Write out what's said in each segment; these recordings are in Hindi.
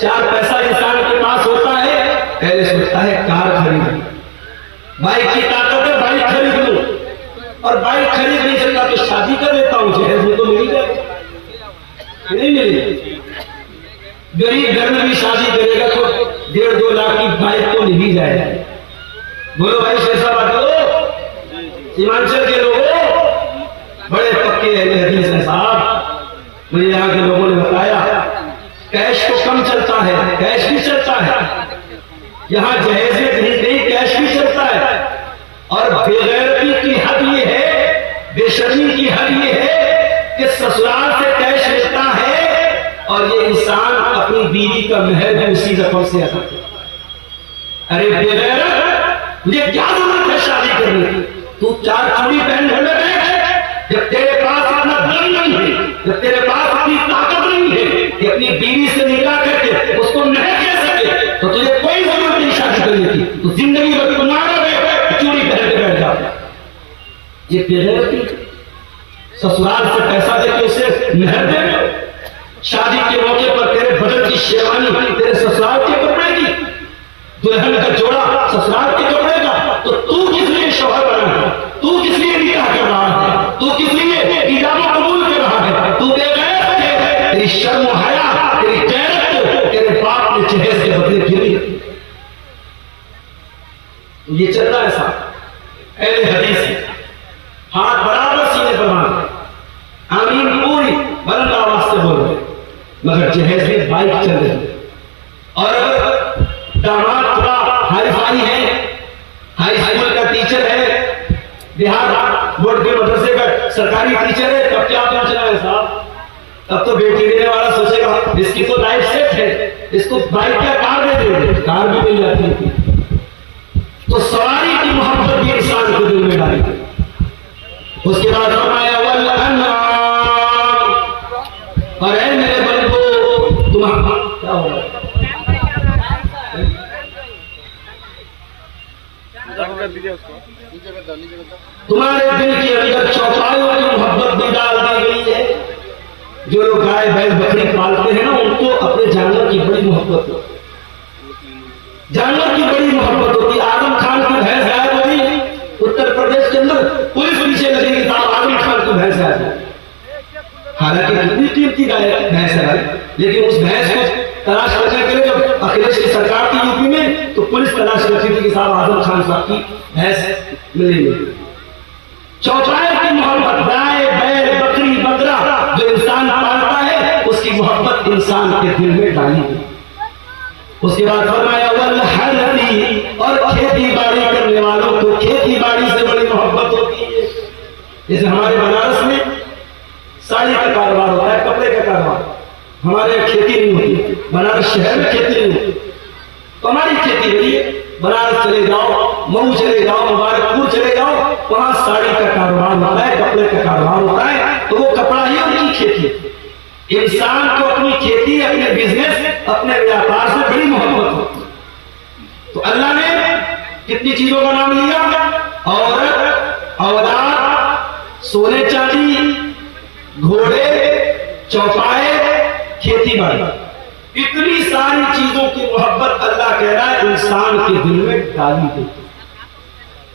चार पैसा इंसान के पास होता है, पहले सोचता है कार खरीद, बाइक की ताकत है बाइक खरीद लूं, और बाइक खरीद नहीं सकता तो शादी कर लेता हूं, जहेज में तो मिल जाए, नहीं मिलेगी। गरीब घर में भी शादी करेगा तो 1.5-2 लाख की बाइक तो मिल ही जाएगी। बोलो भाई ऐसा बात हो, सीमांचल के लोगों बड़े पक्के हदीस हैं साहब। मुझे यहाँ के लोगों ने बताया कैश तो कम चलता है, कैश भी चलता है, यहाँ जहेज में कहीं कहीं कैश भी चलता है, और बेगैरती की हद ये है, बेशर्मी की हद ये है कि ससुराल से कैश लेता है और ये इंसान अपनी बीवी का महर भी उसी रकम से अदा करता। अरे बेगैरत, मुझे क्या जरूरत है शादी करने की? तू 4 चूड़ी पहन घर में बैठ, जब तेरे पास अपना धन नहीं है, जब तेरे पास अपनी ताकत नहीं है कि अपनी बीवी से निकाह करके उसको महर दे सके, तो तुझे कोई जरूरत नहीं शादी करने की। तू जिंदगी भर कुमार रहे, चूड़ी पहन के बैठ जा। ये बेगैरती, ससुराल से पैसा देके उसे महर दे, शादी के मौके पर तेरे बदन की शेरवानी तेरे ससुराल के कपड़े की, दुल्हन का जोड़ा ससुराल के कपड़े का, तो तू किस लिए शौहर बना है? तू किस लिए निकाह कर रहा है? तू किस लिए इजाज़त कबूल कर रहा है? तू बेगैरत है, तेरी शर्म और हया, तेरी गैरत तेरे बाप ने जहेज के बदले गिरी। ये चलता है साहब, अहले हदीस हाथ बराबर सीने पर मार, आमीन पूरी बुलंद आवाज से बोल रहे, मगर जहेज में बाइक चल रही है, और अगर दामाद थोड़ा हाई फाई है, हाई स्कूल का टीचर है, बिहार बोर्ड के मदरसे का सरकारी टीचर है, तब क्या पहुंचना है साहब? तब तो बेटी देने वाला सोचेगा इसकी तो लाइफ सेट है, इसको बाइक या कार दे दे, कार भी मिल जाती है। तो सवारी की मोहब्बत भी इंसान को दिल में डाली। उसके बाद फरमाया वल अनआम, और ऐ मेरे बंदो तुम्हारा क्या होगा? तुम्हारे दिल के अंदर चौपाइयों की मोहब्बत भी डाल दी गई है। जो लोग गाय बैल बकरी पालते हैं ना, उनको अपने जानवर की बड़ी मोहब्बत होती है, जानवर की बड़ी मोहब्बत होती है। आजम खान की भैंस गायब हो गई उत्तर प्रदेश के अंदर, पुलिस पीछे लगेगी साहब आजम खान की भैंस गायब है। हालांकि कितनी कीमती गाय भैंस है भाई, लेकिन उस भैंस को तलाश करने के लिए जब अखिलेश की सरकार थी यूपी में, तो पुलिस तलाश करती थी कि साहब आजम खान साहब की भैंस मिलेगी। चौपाई की मोहब्बत, गाय बैल बकरी बकरा जो इंसान पालता है, उसकी मोहब्बत इंसान के दिल में डाली गई। उसके बाद फरमाया वल हरती, और खेती बाड़ी करने वालों को खेती बाड़ी से बड़ी मोहब्बत होती है। जैसे हमारे बनारस में साड़ी का कारोबार होता है, कपड़े का कारोबार, हमारे यहाँ खेती नहीं होती, बनारस शहर में खेती नहीं होती, तो हमारी खेती हुई है। बनारस चले जाओ, मऊ चले जाओ, मुबारकपुर चले जाओ, वहां साड़ी का कारोबार होता है, कपड़े का कारोबार होता है, तो वो कपड़ा ही उनकी खेती है। इंसान को अपनी खेती, अपने बिजनेस, अपने व्यापार से बड़ी मोहब्बत होती है। तो अल्लाह ने कितनी चीजों का नाम लिया? औरत, औलाद, सोने चांदी, घोड़े, चौपाए, खेती बाड़ी, इतनी सारी चीजों की मोहब्बत अल्लाह कह रहा है इंसान के दिल में डाली गई।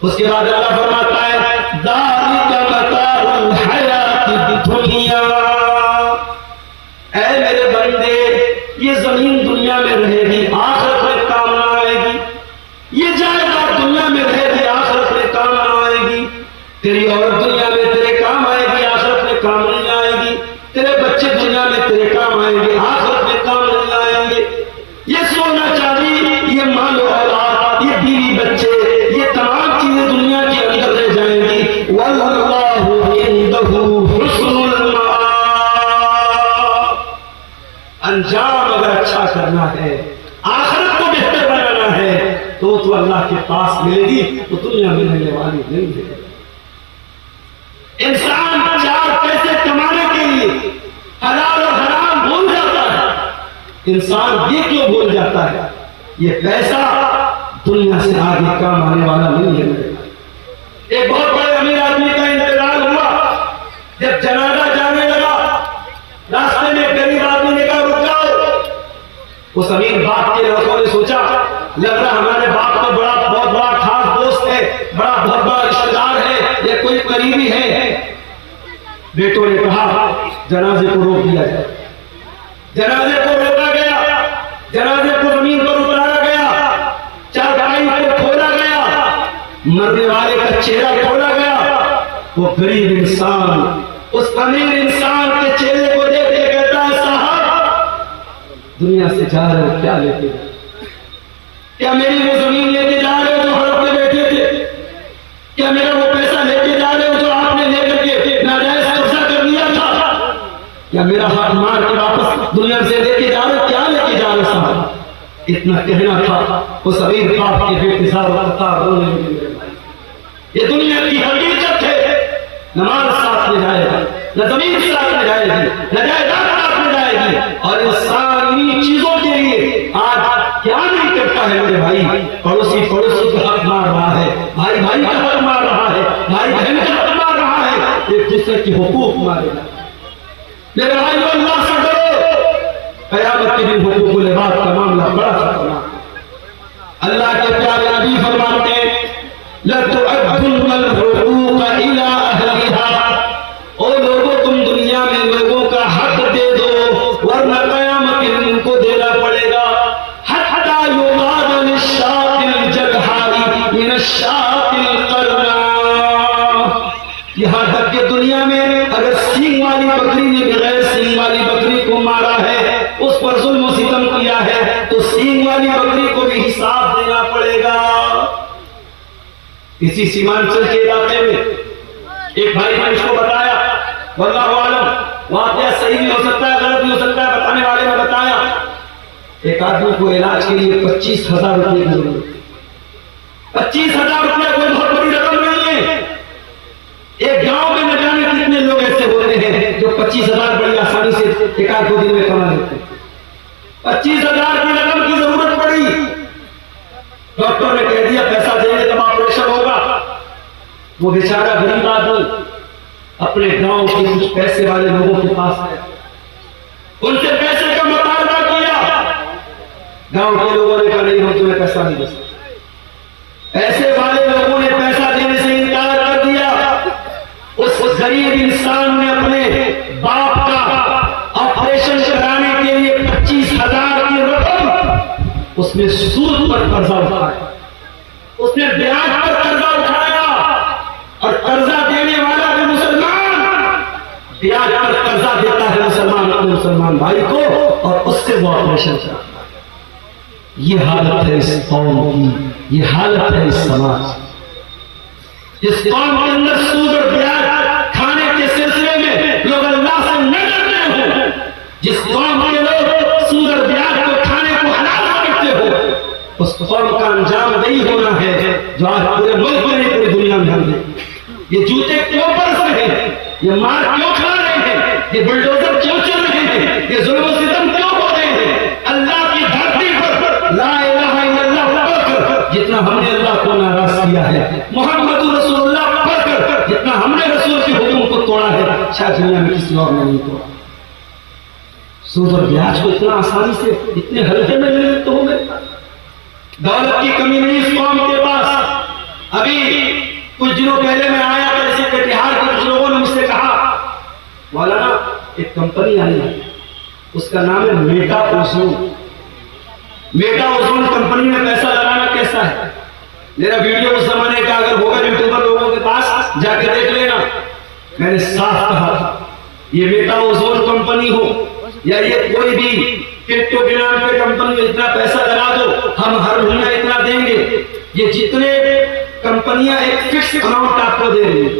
उसके बाद अल्लाह फरमाता है दालिका मताउल हयातिद दुनिया, ऐ मेरे बंदे ये जमीन दुनिया में रहेगी, आखिरत में काम ना आएगी। ये जायदाद दुनिया में रहेगी, आखिरत में काम ना आएगी। तेरी औरत दुनिया में तेरे काम आएगी, आखिरत में काम नहीं आएगी। तेरे बच्चे दुनिया में तेरे काम आएंगे, आखिरत में काम नहीं आएंगे। ये सोना चांदी, ये माल औलाद, ये बीवी बच्चे, ये तमाम चीजें दुनिया के अंदर रह जाएंगी। वल्लाहु इंदहु हुस्नुल मआब, अंजाम अगर अच्छा करना है, आखिरत को बेहतर बनाना है, तो अल्लाह के पास मिलेगी, तो दुनिया में मिलने वाली नहीं है। इंसान 4 पैसे कमाने के लिए हलाल और हराम भूल जाता है। इंसान ये क्यों भूल जाता है? ये पैसा दुनिया से आगे काम आने वाला नहीं है। एक बहुत बड़े अमीर आदमी का इंतकाल हुआ, जब जनाजा जाने लगा, रास्ते में गरीब आदमी ने कहा रुक जाओ, उस अमीर बाप के लड़कों ने सोचा, लग रहा हमारे बाप का बहुत बड़ा खास दोस्त है, बहुत बड़ा रिश्तेदार है या कोई करीबी है। बेटों ने कहा जनाजे को रोक दिया जाए। जनाजे को रोका गया, जनाजे को जमीन पर उतारा गया, चारपाई को खोला गया, मरने वाले का चेहरा खोला गया। वो गरीब इंसान उस अमीर इंसान के चेहरे को देख के कहता है, साहब दुनिया से जा रहे हो क्या लेके? क्या मेरी वो जमीन लेके जा रहे हो जो हड़प में बैठे थे? क्या मेरा वो पैसा लेके जा रहे हो जो आपने लेकर के नाजायज कब्जा कर लिया था? क्या मेरा हाथ मार के वापस दुनिया से लेके जा रहे हो? क्या लेके जा रहे हो साहब? इतना कहना था, उस अमीर बाप के बेटे साहब रोने लगे। ये दुनिया की हकीकत है। नमाज साथ में जाएगा, न जमीन साथ में जाएगी, न जायदाद साथ में जाएगी। और इंसान इन्हीं चीजों के लिए आज क्या नहीं करता है मेरे भाई? पड़ोसी का हक मार रहा है, भाई का हक मार रहा है, भाई बहन का हक मार रहा है, एक दूसरे के हुकूक मारेगा। मेरे भाई अल्लाह से डरो, क़यामत के दिन हुकूक लिबास का मामला बड़ा खतरनाक। अल्लाह के प्यारे नबी फरमाते हैं, ओ लोगों तुम दुनिया में लोगों का हक दे दो, वरना क़यामत के दिन उनको देना पड़ेगा। हत्ता युक़ाद लिश्शातिल जगहारी मिनश्शातिल क़रना। यहाँ तक कि दुनिया में अगर सींग वाली बकरी ने बगैर सींग वाली बकरी को मारा है, उस पर जुल्म और सितम किया है, तो सींग वाली बकरी को भी हिसाब देना पड़ेगा। इसी सीमांचल के इलाके में एक भाई ने इसको बताया, वल्लाहु आलम वाक़या सही भी हो सकता है, गलत भी हो सकता है, बताने वाले ने बताया एक आदमी को इलाज के लिए 25,000 रुपये की जरूरत है। 25,000 रुपये कोई बहुत बड़ी रकम नहीं है। एक गांव में न जाने कितने लोग ऐसे होते हैं जो 25,000 बड़ी आसानी से एक आध दो दिन में कमा लेते हैं। 25,000 की रकम की जरूरत पड़ी, डॉक्टर ने कह दिया पैसा देंगे तब ऑपरेशन होगा। वो बेचारा गरीब आदमी अपने गांव के कुछ पैसे वाले लोगों के पास है, उनसे पैसे का मुतालबा किया। गांव के लोगों ने कहा नहीं, हम तुम्हें पैसा नहीं दे सकते। पैसे वाले लोगों ने पैसा देने से इनकार कर दिया। उस गरीब इंसान ने अपने बाप का ऑपरेशन कराने के लिए 25,000 की रकम उसने सूद पर कर्जा उठाया, उसने ब्याज पर कर्जा उठाया। और कर्जा देने वाला भी मुसलमान, ब्याज पर कर्जा देता है मुसलमान अपने मुसलमान भाई को, और उससे वो ऑपरेशन करता है। ये हालत है इस कौम की, ये हालत है इस समाज। इस कौम के अंदर सूद और ब्याज खाने के सिलसिले में लोग अल्लाह से न डरते हो, जिस कौम के लोग सूद और ब्याज को खाने को हलाल करते हो, उस कौम का अंजाम नहीं होना है जो आज पूरे मुल्क में पूरी दुनिया में हम देखें। ये जूते क्यों बरस रहे हैं, ये मार क्यों खा रहे हैं, ये बुलडोजर क्यों चल रहे हैं, ये जुल्म और सितम क्यों हो रहे हैं? अल्लाह की धरती पर ला इलाहा इल्लल्लाह पढ़कर जितना हमने अल्लाह को नाराज किया है, मोहम्मद रसूलुल्लाह पढ़कर जितना हमने रसूल के हुक्म को तोड़ा है, शायद दुनिया में किसी और ने नहीं तोड़ा। सूद और ब्याज को इतना आसानी से इतने हल्के में ले लेते हो गए। दौलत की कमी नहीं इस कौम के पास। अभी कुछ दिनों पहले मैं आया था, ऐसे कटिहार के कुछ लोगों ने मुझसे कहा, मौलाना एक कंपनी आई है, उसका नाम है Meta ozone. Meta ozone company में पैसा लगाना कैसा है? मेरा वीडियो उस जमाने का अगर होगा यूट्यूबर लोगों के पास जाके देख लेना। मैंने साफ कहा ये मेटा ओजोन कंपनी हो या ये कोई भी क्रिप्टो के नाम पे कंपनी में इतना पैसा लगा दो, हम हर महीना इतना देंगे, ये जितने कंपनियां एक फिक्स अमाउंट आपको दे रही है,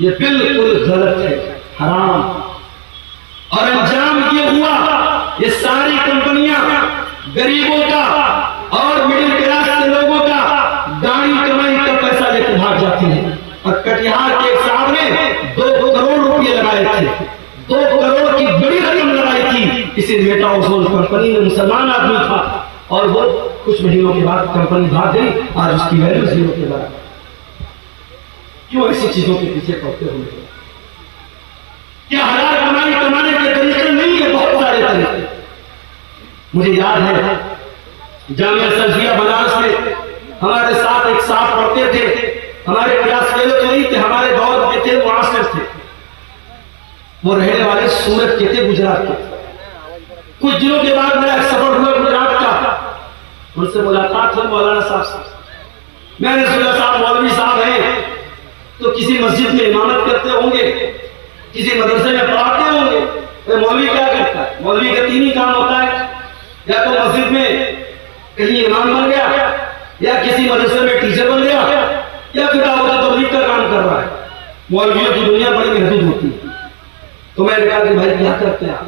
ये बिल्कुल गलत है, हराम। और अंजाम ये हुआ, ये सारी कंपनियां गरीबों का और मिडिल क्लास के लोगों का गाड़ी कमाई का पैसा लेकर भाग जाती है। और कटिहार के एक साहब ने 2 करोड़ रुपए लगाए थे, 2 करोड़ की बड़ी रकम लगाई थी इसी मेटा ओजोन कंपनी में। मुसलमान आदमी था और वो कुछ महीनों के बाद कंपनी भाग गई, आज उसकी वैल्यू 0 के बराबर। क्यों ऐसी चीजों के पीछे पड़ते हुए? क्या हलाल कमाने के तरीके नहीं है? बहुत सारे तरीके। मुझे याद है जामिया सल्फिया बनारस में हमारे साथ एक साथ पढ़ते थे, हमारे क्लास फेलो तो नहीं थे, हमारे दौर के थे, मुआसिर थे। वो रहने वाले सूरत के थे, गुजरात के। कुछ दिनों के बाद मेरा सफर हुआ गुजरात का, उनसे मुलाकात हुई मौलाना साहब से। मैंने सोचा साहब मौलवी साहब हैं तो किसी मस्जिद में इमामत करते होंगे, किसी मदरसे में पढ़ाते होंगे। तो मौलवी क्या करता है? मौलवी का तीन ही काम होता है, या तो मस्जिद में कहीं इमाम बन गया, या किसी मदरसे में टीचर बन गया, या फिर तबलीग का काम कर रहा है। मौलवियों की दुनिया बड़ी महदूद होती है। तो मैंने कहा कि भाई क्या करते हैं आप?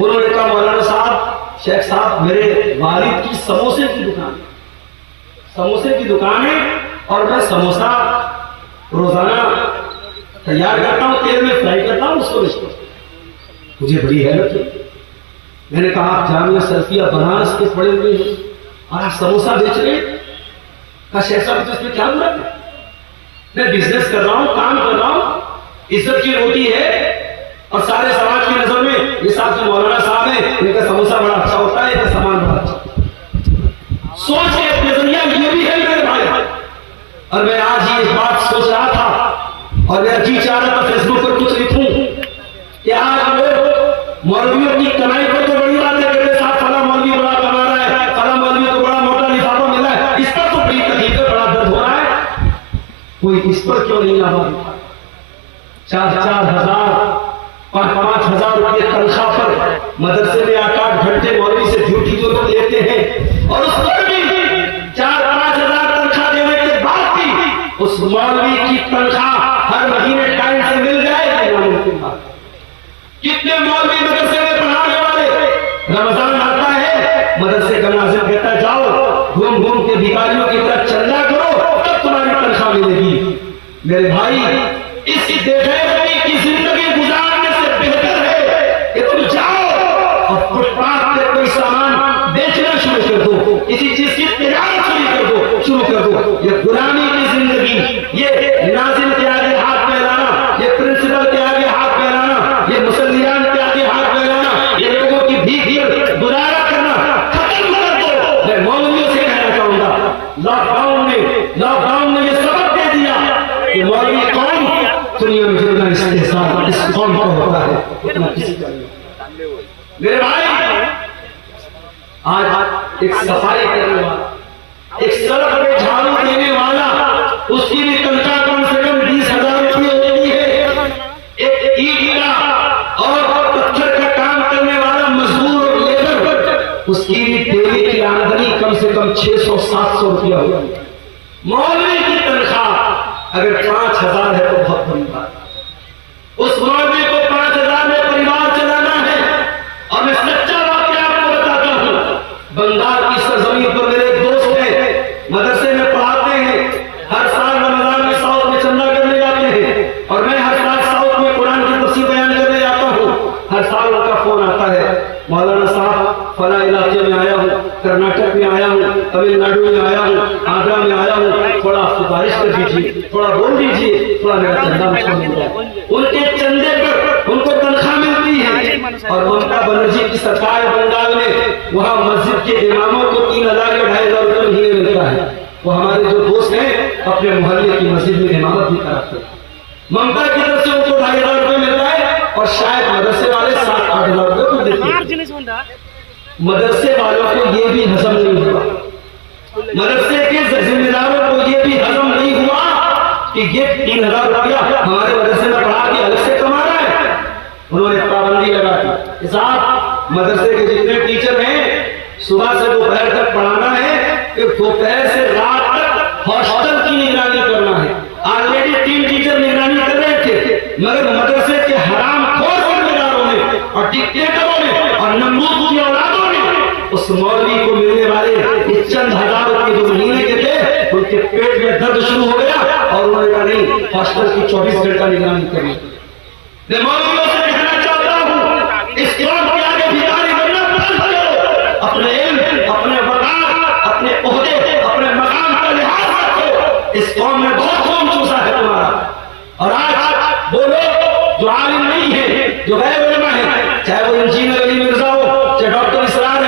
उन्होंने कहा मौलाना साहब, शेख साहब, मेरे वालिद की समोसे की दुकान, समोसे की दुकान है और मैं समोसा रोजाना तैयार करता हूं, तेल में फ्राई करता हूं, उसको बेचता हूं। मुझे बड़ी हैरत हुई। मैंने कहा आप जामिया सल्फिया बनारस के पड़े हुए हैं और आप समोसा बेच रहे हैं? कहा शेख साहब इसमें क्या बुरा है? मैं बिजनेस कर रहा हूं, काम कर रहा हूं, इज्जत की रोटी है और सारे समाज की नजर में ये साहब जो मौलाना साहब है इनका समोसा बड़ा अच्छा होता है, इनका सामान बड़ा अच्छा। सोच के नजरिया ये भी है मेरे भाई। और मैं आज ही एक बात सोच रहा था और मेरा जी चाह रहा था फेसबुक पर कुछ लिखूं कि आज लोग मौलवियों की कमाई पर तो बड़ी बात है, मेरे साथ फला मौलवी बड़ा कमा रहा है, फला मौलवी को बड़ा मोटा लिफाफा मिला है, इस पर तो बड़ी तकलीफ है, बड़ा दर्द हो रहा है। कोई इस पर क्यों नहीं आवाज? 4-4 हजार 5-5 हजार रुपये तनख्वाह पर मदरसे में 8-8 घंटे मौलवी से ड्यूटी जो लोग लेते हैं, और उस पर भी 4-5 हजार तनख्वाह देने के बाद भी उस मौलवी की तनख्वाह हर महीने टाइम से मिल जाए। कितने मौलवी मदरसे में पढ़ाने वाले, रमजान आता है मदरसे का नाज़िम कहता है जाओ घूम घूम के भिखारियों की तरह चंदा करो तब तुम्हारी तनख्वाह मिलेगी। मेरे भाई इस बेगैरती की जिंदगी गुजारने से बेहतर है कि तुम जाओ और फुटपाथ पे कोई सामान बेचना शुरू कर दो, किसी चीज की तिजारत शुरू कर दो। ये गुलामी की जिंदगी, ये नाज़िम के आगे हाथ फैलाना, ये प्रिंसिपल के आगे हाथ फैलाना, ये मुसल्लियान के आगे हाथ फैलाना, ये लोगों की भीख गुजारा करना खत्म कर दो। मैं मौलवियों से कहना चाहूंगा, लॉकडाउन में ये सबक दे दिया कि मौलवी कौन दुनिया में जितना इस्तेसाल इस कौन का होता है उतना किसी का नहीं। मेरे भाई आज एक सफाई करने वाला, एक सड़क पे झाड़ू देने वाला, उसकी भी तनख्वाह कम से कम 20,000 रुपये होती है। एक ईट का और पत्थर का काम करने वाला मजदूर और लेबर, उसकी भी डेली की आमदनी कम से कम 600-700 रुपया होती है। मौलवी की तनख्वाह अगर 5,000 है तो बहुत बड़ी बात। उस मौलवी को 5,000 में परिवार चलाना है। और मैं सच्चा वाकया आपको बताता हूँ, बंगाल की सरजमीन पर मेरे एक दोस्त हैं, मदरसे में पढ़ाते हैं, हर साल रमजान में साउथ में चंदा करने जाते हैं और मैं हर साल साउथ में कुरान की तफसीर बयान करने जाता हूँ। हर साल उनका फोन आता है, मौलाना साहब फला इलाके में आया हूँ, कर्नाटक में आया हूँ, तमिलनाडु में आया हूँ, आगरा में आया हूँ, थोड़ा सिफारिश कर दीजिए, थोड़ा बोल दीजिए, थोड़ा मेरा चंदा मुझको मिल जाए। उनके चंदे पर उनको तनख्वाह मिलती है। और ममता बनर्जी की सरकार बंगाल में वहाँ मस्जिद के इमामों को 3,000 या 2,500 रुपये महीने मिलता है। वो हमारे जो दोस्त हैं अपने मोहल्ले की मस्जिद में इमामत भी कराते हैं। ममता की तरफ से उनको 2,500 रुपये मिलता है और शायद मदरसे वाले 7-8 हजार रुपये को देते हैं। मदरसे वालों को ये भी हजम नहीं हुआ, मदरसे के जिम्मेदारों को ये भी हजम नहीं हुआ कि ये 3,000 रुपया हमारे मदरसे में पढ़ा के अलग से कमा रहा है। उन्होंने पाबंदी लगा दी, साहब मदरसे के जितने टीचर हैं सुबह से दोपहर तक पढ़ाना है, फिर दोपहर से रात तक हॉस्टल की निगरानी करना है। ऑलरेडी 3 टीचर निगरानी कर रहे थे, मगर मदरसे के हरामखोर जिम्मेदारों ने और डिक्टेटरों ने और नमरूद की औलादों ने उस मौलवी को मिलने वाले ये चंद हजार रुपये जो महीने के थे, उनके पेट में दर्द शुरू हो गया और उन्होंने कहा नहीं, हॉस्टल की 24 घंटा निगरानी करनी। मैं मौलवियों से कहना चाहता हूँ, इस कौम के आगे भिखारी बनना बंद करो, अपने इल्म, अपने वकार, अपने ओहदे, अपने मकाम का लिहाज रखो। इस कौम में बहुत खून चूसा है तुम्हारा। और आज वो लोग जो आलिम नहीं है, जो गैर उलमा है, चाहे वो इंजीनियर अली मिर्जा हो, चाहे डॉक्टर इसरार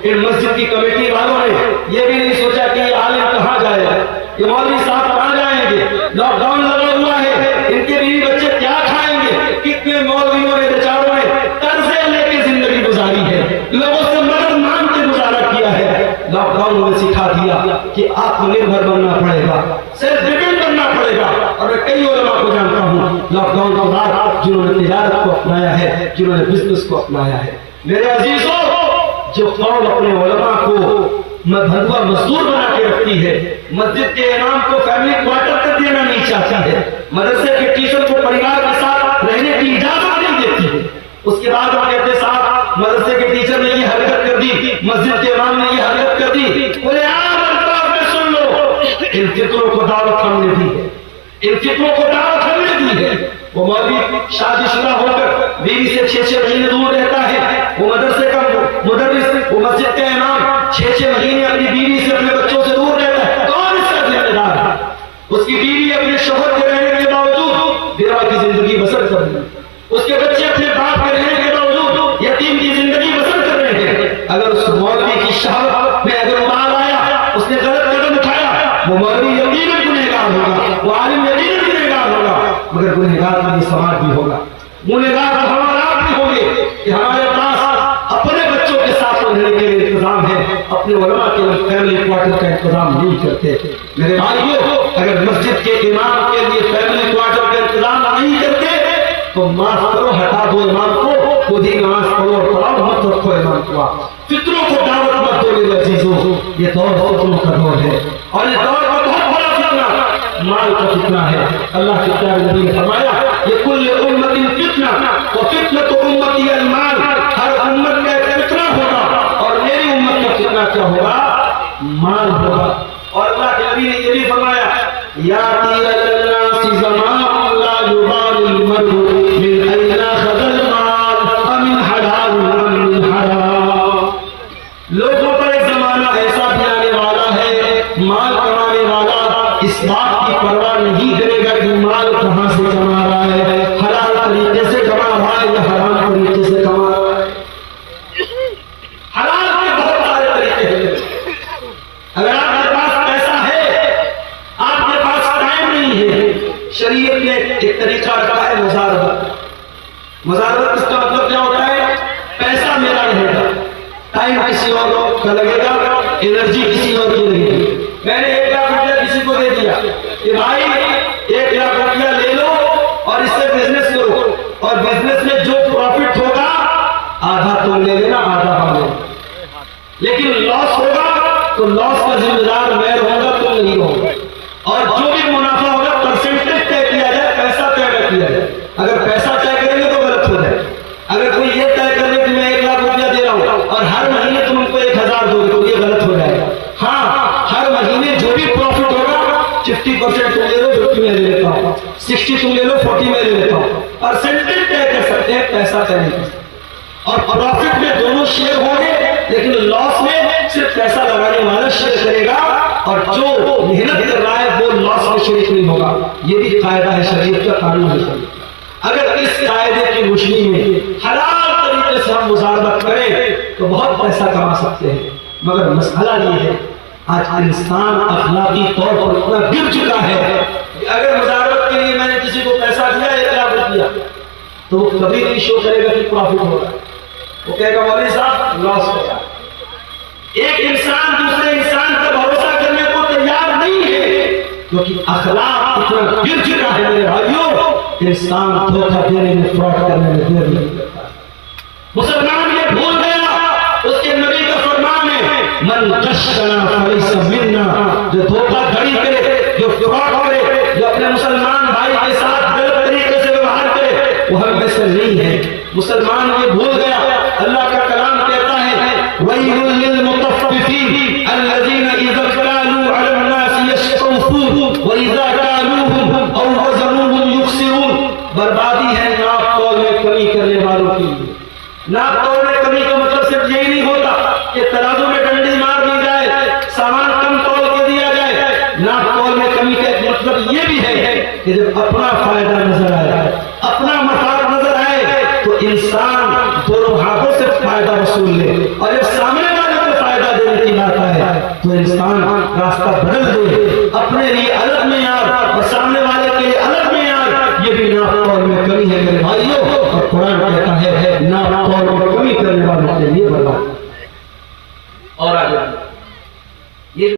इन मस्जिद की कमेटी वालों ने ये भी नहीं सोचा कि ये आलिम कहाँ जाएगा, ये मौलवी साहब कहाँ जाएंगे, लॉकडाउन लगा हुआ है, इनके बीवी बच्चे क्या खाएंगे। कितने मौलवियों ने बेचारों ने कर्जे लेके जिंदगी गुजारी है, लोगों से मदद मांग के गुजारा किया है। लॉकडाउन ने सिखा दिया कि आत्मनिर्भर बनना पड़ेगा, सेल्फ डिपेंडेंट बनना पड़ेगा। और मैं कई उलमा को जानता हूँ लॉकडाउन के बाद जिन्होंने तिजारत को अपनाया है, जिन्होंने बिजनेस को अपनाया है। मेरे अजीजों, जो कौम अपने उलमा को भगवा मजदूर बना के रखती है, मस्जिद के इमाम को फैमिली क्वार्टर कर देना नहीं चाहती है, मदरसे के टीचर को परिवार के साथ रहने की इजाजत नहीं देती है, उसके बाद हम कहते साहब मदरसे के टीचर ने ये हरकत कर दी, मस्जिद के इमाम ने ये हरकत कर दी, बोले सुन लो, इन फिक्रों को दावत हमने दी है, इन फिक्रों को दावत हमने दी है। वो मौलवी शादीशुदा होकर बीवी से 6-6 महीने दूर रहता है, वो मदरसे का मुदर्रिस, वो मस्जिद का इमाम 6-6 महीने अपनी बीवी से अपने बच्चों से दूर रहता है, कौन इसका जिम्मेदार है? उसकी बीवी अपने शोहर के रहने के बावजूद बेवा की जिंदगी बसर कर रही है, उसके बच्चे अपने बाप के रहने के बावजूद यतीम की जिंदगी बसर कर रहे हैं। अगर उस मौलवी की शहादत में अगर उबाल आया, उसने गलत कदम उठाया, वो मौलवी यकीनन गुनहगार होगा, वो आलिम यकीनन गुनहगार होगा, मगर गुनहगार का समाज भी होगा, गुनहगार हमारा भी होंगे कि हमारे पास अपने बच्चों के साथ रहने के लिए इंतजाम है, अपने उलमा के फैमिली क्वार्टर का इंतजाम नहीं करते। मेरे भाइयों, अगर मस्जिद के इमाम के लिए फैमिली क्वार्टर का इंतजाम नहीं करते तो माफ करो, हटा दो इमाम को, खुद ही नमाज पढ़ो और पढ़ाओ, मत रखो इमाम को। फित्रों को दावत मत दो मेरे अजीजों, ये दौर फित्रों का दौर है और ये दौर का बहुत बड़ा फितना माल का फितना है। अल्लाह के प्यारे नबी ने फरमाया, ये कुल उम्मतिन फितना व फितनतु उम्मती अल माल, हर उम्मत का एक फितना होगा और मेरी उम्मत का फितना क्या होगा? माल होगा। और अल्लाह के नबी ने ये भी फरमाया, याती अलन्नासी ज़मानुन ला युबालिल मर्'उ मिन अयना खज़ल माल अमिन हलाल अमिन हराम। लोगों पर एक जमाना ऐसा भी आने वाला है, माल कमाने वाला इस बात की परवाह नहीं करेगा कि माल कहां से कमा रहा है, हलाल तरीके से कमा रहा है या हराम तरीके से कमा रहा है। हलाल के बहुत सारे तरीके हैं। अगर आपके पास पैसा है, आपके पास टाइम नहीं है, शरीयत ने एक तरीका रखा है मुजारबत। मुजारबत इसका मतलब क्या होता है? पैसा मेरा रहेगा, टाइम किसी और का लगेगा, एनर्जी किसी और की लगेगी। मैंने 1 लाख रुपया किसी को दे दिया कि भाई 1 लाख रुपया ले लो और इससे बिजनेस करो, और बिजनेस में जो प्रॉफिट होगा आधा तुम ले लेना, आधा हम ले लेना, लेकिन लॉस होगा तो लॉस का जिम्मेदार मैं रहूंगा, तुम नहीं रहोगे। और जो भी मुनाफा होगा परसेंटेज तय किया जाए, पैसा तय न किया जाए। अगर पैसा तय करेंगे तो गलत हो जाए। अगर कोई ये तय कर ले कि मैं 1 लाख रुपया दे रहा हूं और हर महीने तुम उनको 1000 दोगे तो ये गलत हो जाएगा। हाँ, हर महीने जो भी प्रॉफिट होगा 50% तुम ले लो, 50 में ले लेता हूँ, 60 तुम ले लो, 40 में ले लेता हूँ। परसेंटेज तय कर सकते हैं, पैसा तय नहीं कर सकते। और प्रॉफिट में दोनों शेयर होंगे, लेकिन लॉस में सिर्फ पैसा लगाने वाला शेयर करेगा और जो मेहनत कर रहा है वो लॉस में शरीक नहीं होगा। ये भी कायदा है, शरीयत का कानून है। अगर इस कायदे की रोशनी में हलाल तरीके से हम मुजारबत करें तो बहुत पैसा कमा सकते हैं। मगर मसला ये है, आज इंसान अखलाकी तौर पर इतना गिर चुका है कि अगर मुजारबत के लिए मैंने किसी को पैसा दिया 1 लाख रुपया, तो वो कभी नहीं शो करेगा कि प्रॉफिट हो रहा है, वो कहेगा मौलवी साहब लॉस हो रहा है। एक इंसान दूसरे इंसान पर भरोसा करने को तैयार नहीं है, क्योंकि अखलाक इतना गिर चुका है मेरे भाइयों, इंसान धोखा देने में, फ्रॉड करने में देर नहीं करता। मुसलमान ये भूल गया, उसके नबी का फरमान है, मन गशना फलैसा मिन्ना, जो धोखाधड़ी करे, जो फ्रॉड करे, जो अपने मुसलमान भाई के साथ गलत तरीके से व्यवहार करे, वो हम में से नहीं है। मुसलमान ये भूल गया, अल्लाह का कलाम कहता है, वैलुल लिल मुतफ्फिफीन अल्लज़ीना इज़ा कालू अला अन्नास यस्तौफून व इज़ा कालूहुम औ वज़नूहुम युखसिरून। बर्बादी है नाप तौल में कमी करने वालों की। नाप तौल में कमी का मतलब सिर्फ यही नहीं होता कि तराजू में डंडी मार दी जाए, सामान कम तौल के दिया जाए। नाप तौल में कमी का मतलब ये भी है कि जब अपना फायदा नजर आए, अपना मफाद नजर आए, तो इंसान दोनों हाथों से फायदा वसूल ले, और जब सामने वाले को इंसान रास्ता बदल दे, अपने लिए अलग में यार और सामने वाले के लिए अलग में यार, ये भी नाप तौल में कमी है मेरे भाइयों। और कुरान कहता है नाप तौल में कमी करने वालों के लिए बर्बाद। और आगे